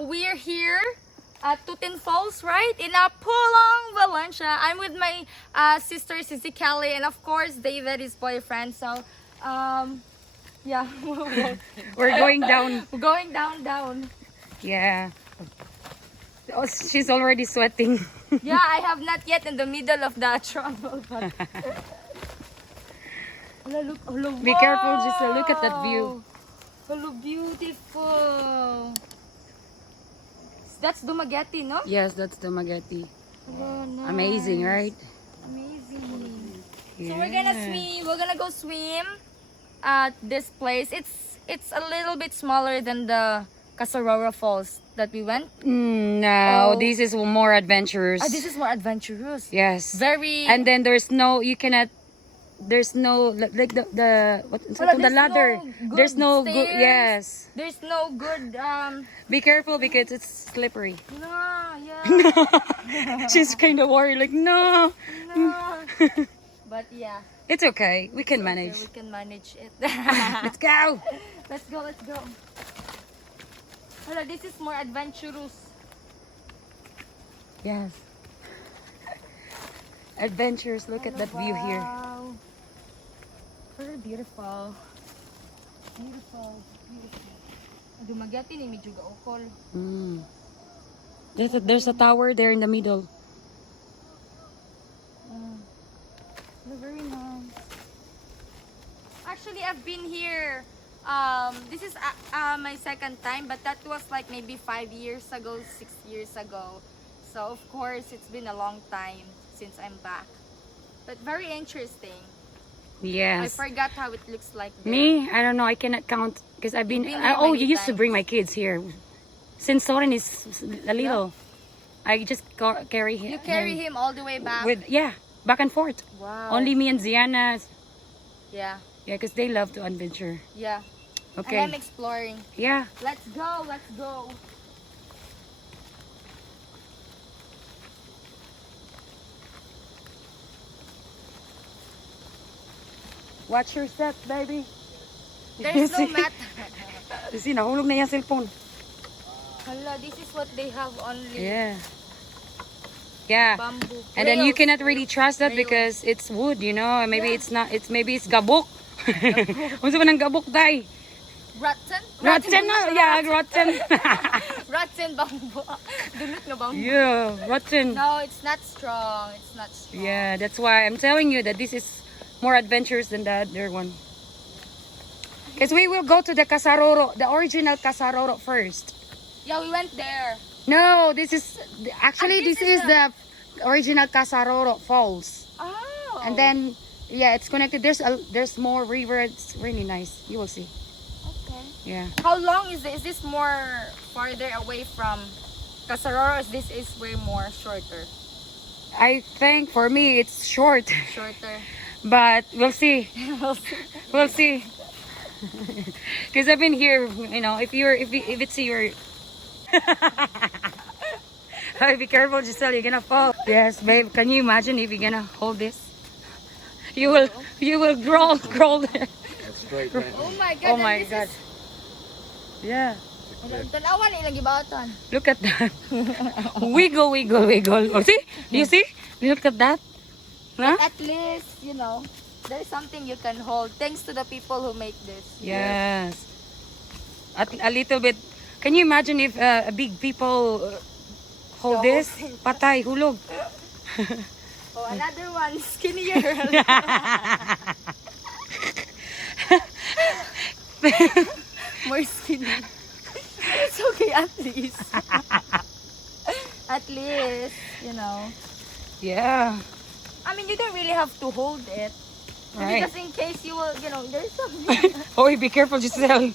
we're here at Tutin Falls, right? In Pulong, Valencia. I'm with my sister, Sissy Kelly, and of course, David, his boyfriend. So, yeah. We're going down. We're going down. Yeah. Oh, she's already sweating. Yeah, I have not yet in the middle of the trouble. But... Be careful, just look at that view. Hello, beautiful. That's Dumaguete, no? Yes, that's the Magati. Oh, nice. Amazing, right? Amazing. Yeah. So we're gonna swim. We're gonna go swim at this place. It's a little bit smaller than the Casarora Falls that we went. No, Oh. this is more adventurous. This is more adventurous. Yes. Very. And then you cannot. There's no like the Wala, the ladder. no There's good no good. stairs. Yes. There's no good. Be careful because it's slippery. No. Yeah. She's kind of worried. Like no. No. But yeah. It's okay. We can manage. Okay, we can manage it. Let's go. Let's go. Hala, this is more adventurous. Yes. Adventures. Look at that view here. Wow. Very beautiful. Beautiful. Dumaguete ni medyo gaokol. There's a tower there in the middle. Very nice. Actually, I've been here. This is my second time, but that was like maybe 5 years ago, 6 years ago. So of course, it's been a long time since I'm back. But very interesting. I Yes. forgot how it looks like there. Me, I don't know. I cannot count because I've been. You've been here Oh, many you used to times. bring my kids here. Since Soren is a little, I just carry him. You carry him all the way back. with back and forth. Wow. Only me and Ziana. Yeah. Yeah, because they love to adventure. Yeah. Okay. And I'm exploring. Yeah. Let's go. Let's go. Watch your step, baby. There's no mat. See, nahulog na yung cellphone. Hala, this is what they have only. Yeah. Yeah. Bamboo. And then you Rails. cannot really trust that Rails. because it's wood, you know. Maybe Yeah. it's not. Maybe it's gabok. Unsa man ang gabok, day? Rotten? Rotten, no? Yeah, rotten. Rotten bamboo. Dunot na bamboo. Yeah, rotten. No, it's not strong. It's not strong. Yeah, that's why I'm telling you that this is more adventurous than the other one. Because we will go to the Casaroro, the original Casaroro first. Yeah, we went there. No, this is actually this this is is the original Casaroro Falls. Oh. And then yeah, it's connected. There's more river. It's really nice. You will see. Okay. Yeah. How long is this? Is this more farther away from Casaroro? This is way more shorter. I think for me it's short, Shorter. but we'll see. We'll see. We'll see. Because I've been here, you know. If it's your, be careful, Giselle. You're gonna fall. Yes, babe. Can you imagine if you're gonna hold this? You will crawl there. That's great, man. Oh my God. Oh my this God. is- Yeah. Tanawan ilang gibatan. Look at that. Wiggle. Oh, see? You see? Look at that. Huh? At least, you know, there's something you can hold thanks to the people who make this. Yes. A little bit. Can you imagine if big people hold The whole this? thing. Patay, hulog. Oh, another one, skinnier. More skinny. It's okay at least. At least, you know. Yeah. I mean, you don't really have to hold it. Right. Because in case you will, you know, there's something. Oh, be careful, Giselle.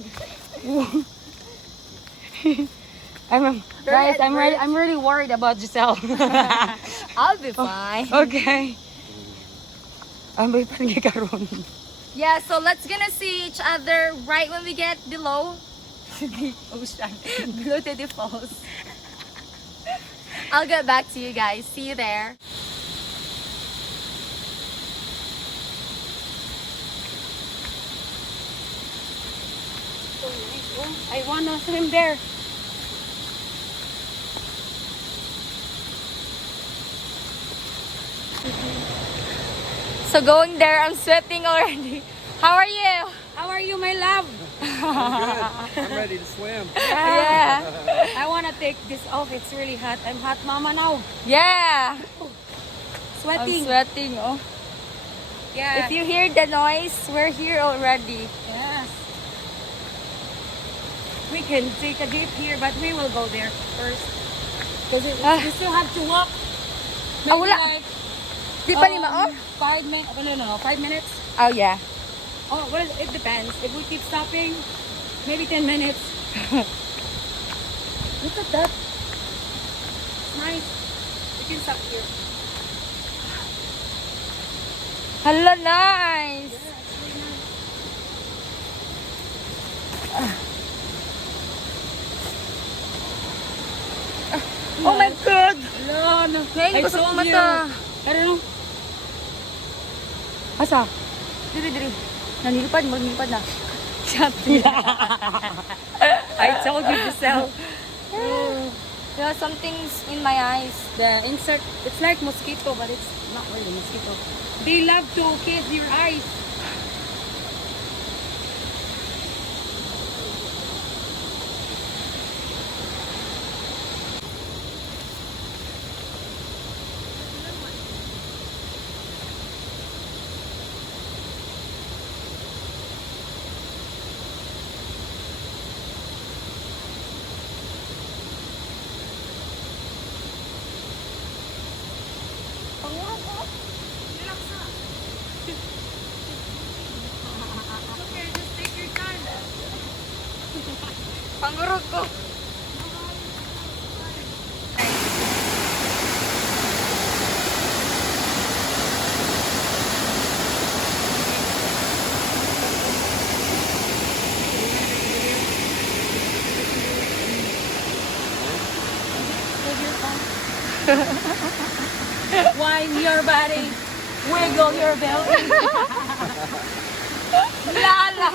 Guys, I'm really worried about Giselle. I'll be fine. Okay. May pangyakaroon. Yeah, so let's gonna see each other right when we get below the ocean, below to the falls. I'll get back to you guys. See you there. I wanna swim there. So going there, I'm sweating already. How are you? How are you, my love? I'm ready to swim. Yeah. I want to take this off. It's really hot. I'm hot mama now. Yeah. I'm Sweating. sweating. Oh. Yeah. If you hear the noise, we're here already. Yes. We can take a dip here, but we will go there first. Because we still have to walk. Maybe wala. like Di pa lima, oh? 5 minutes. No, 5 minutes. Oh, yeah. Oh, well, it depends. If we keep stopping, maybe 10 minutes. Look at that. It's nice. We can stop here. Hala, nice. Yeah, it's really nice. Oh my God. No, no. Ngayon ko sa told mata. you. I don't know. Asa? Diri. Nanilipad na. Shut I told you to sell. There are some things in my eyes. The insert, it's like mosquito, but it's not really mosquito. They love to kiss your eyes. Pangurog ko. Wine your body, wiggle your belly. Lala.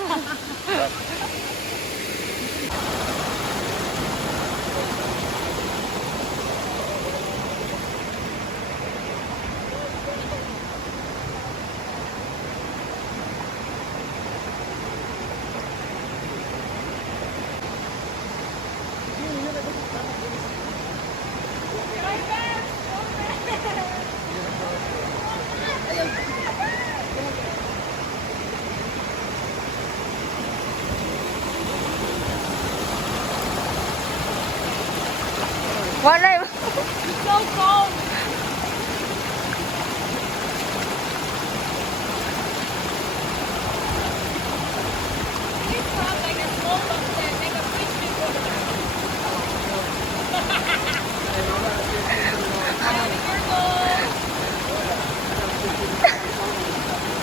Wala. It's so cold. It's not like a small box there, like a fish before.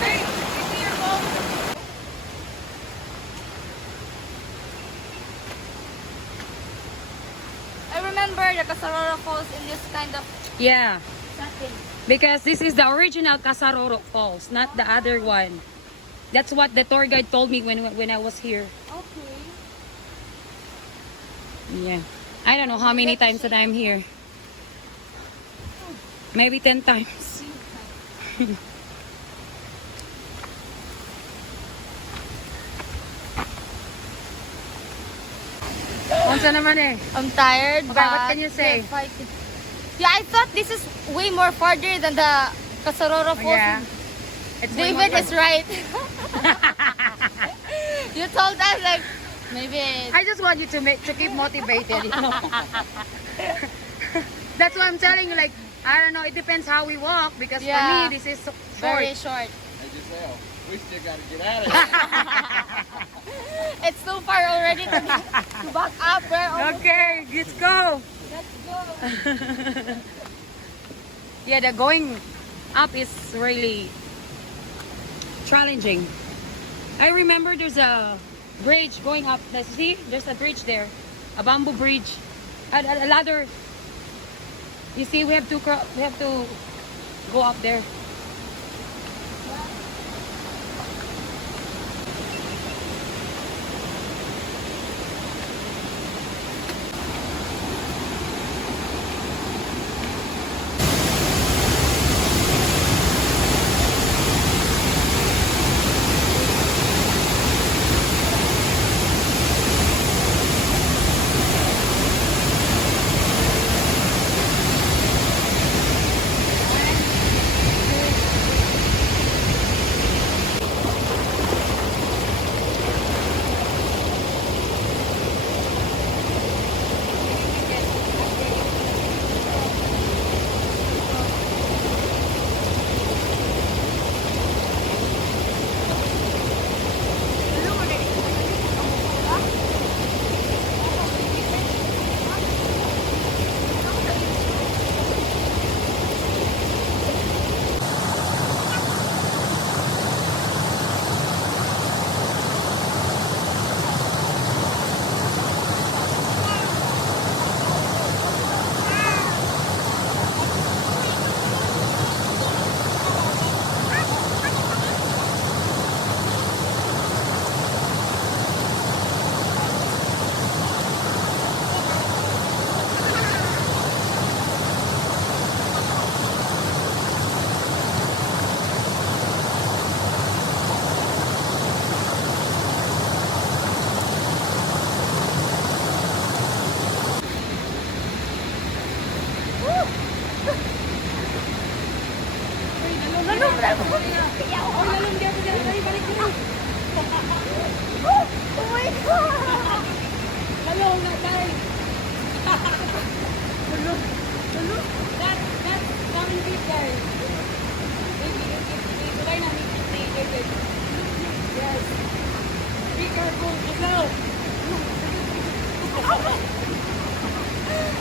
Hey, give me your phone. I remember the Casarora Falls in this kind of Yeah, setting. because this is the original Casaroro Falls, not the other one. That's what the tour guide told me when I was here. Okay. Yeah. I don't know how many times that I'm here. Maybe 10 times. Unsa naman eh? I'm tired, Okay, but what can you say? if I could- Yeah, I thought this is way more farther than the Casarora Falls. Yeah. It's way David more is right. You told us like maybe I just want you to keep motivated, you know. That's why I'm telling you, like, I don't know, it depends how we walk, because Yeah. for me this is so short. very short. Hey Giselle, we still gotta get out of here. It's too far already to back up. We're almost Okay, let's go. Let's go. Yeah, the going up is really challenging. I remember there's a bridge going up. See, there's a bridge there, a bamboo bridge, a ladder. You see, we have to go up there.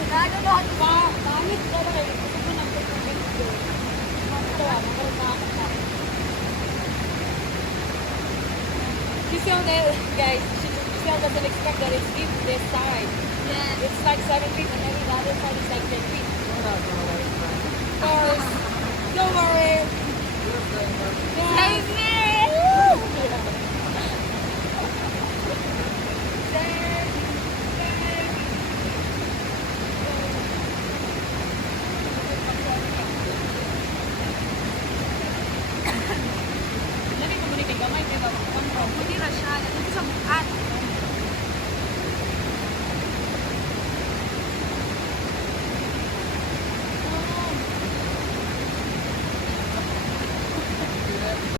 I don't know how to Pangit ka ba kayo? Gusto ko nang video. Ito ah, magkaroon na. Guys, Giselle doesn't expect that it's deep this side. Yes. It's like 7 feet and then the other side is like 10 feet. Of course. Don't worry. Save me!